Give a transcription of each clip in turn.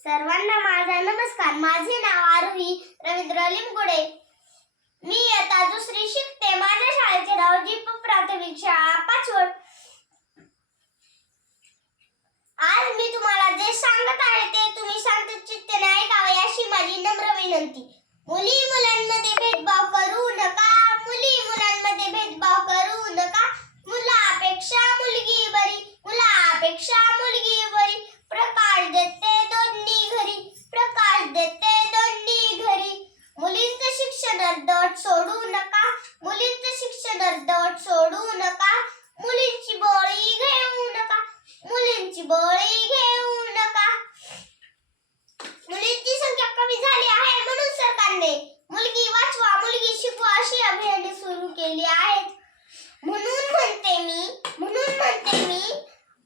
सर्वांना माझा नमस्कार. माझे नाव आरोही रवींद्र लिमगुडे. मी इयत्ता दुसरी शिकते. माझ्या शाळेचे नाव जीप प्राथमिक शाळा पाचवड. आज मी तुम्हाला जे सांगत आहे ते तुम्ही शांतचित्ताने ऐकावे अशी माझी नम्र विनंती. मुली मुलांमध्ये भेदभाव करू नका. मुली मुलांमध्ये भेदभाव करू नका. मुलापेक्षा मुलगी बरी. मुलापेक्षा मुलगी बरी. प्रकाश देते दोन्ही घरी. प्रकाश देते दोन्ही घरी. मुलींचं शिक्षण अर्धवट सोडू नका. मुलींचं शिक्षण अर्धवट सोडू नका. मुलींची बळी घेऊ नका. मुलींची बळी घेऊ नका. मुलींची संख्या कमी झाली आहे म्हणून सरकारने मुलगी वाचवा मुलगी शिकवा अशी अभियाने सुरू केली आहेत. म्हणून म्हणते मी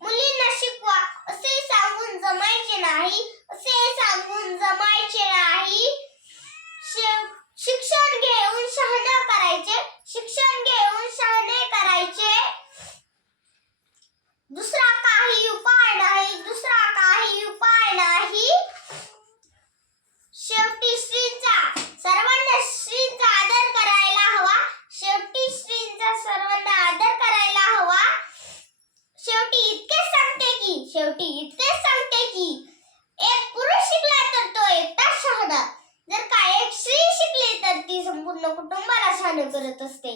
मुलींना शिकवा असे सांगून जमायचे नाही. असे सांगून जमायचे नाही. शिक्षण घेऊन शहाणा करायचे. शिक्षण घेऊन शहाणे करायचे. दुसरा काही उपाय नाही. दुसरा काही उपाय नाही. शेवटी स्त्रीचा सर्वांना स्त्रीचा आदर करायला हवा. शेवटी स्त्रीचा सर्वांना आदर करायला हवा. शेवटी इतकेच सांगते की एक पुरुष शिकला तर तो एकटाच शहाणा. जर का एक स्त्री शिकली तर ती संपूर्ण कुटुंबाला शहाणे करत असते.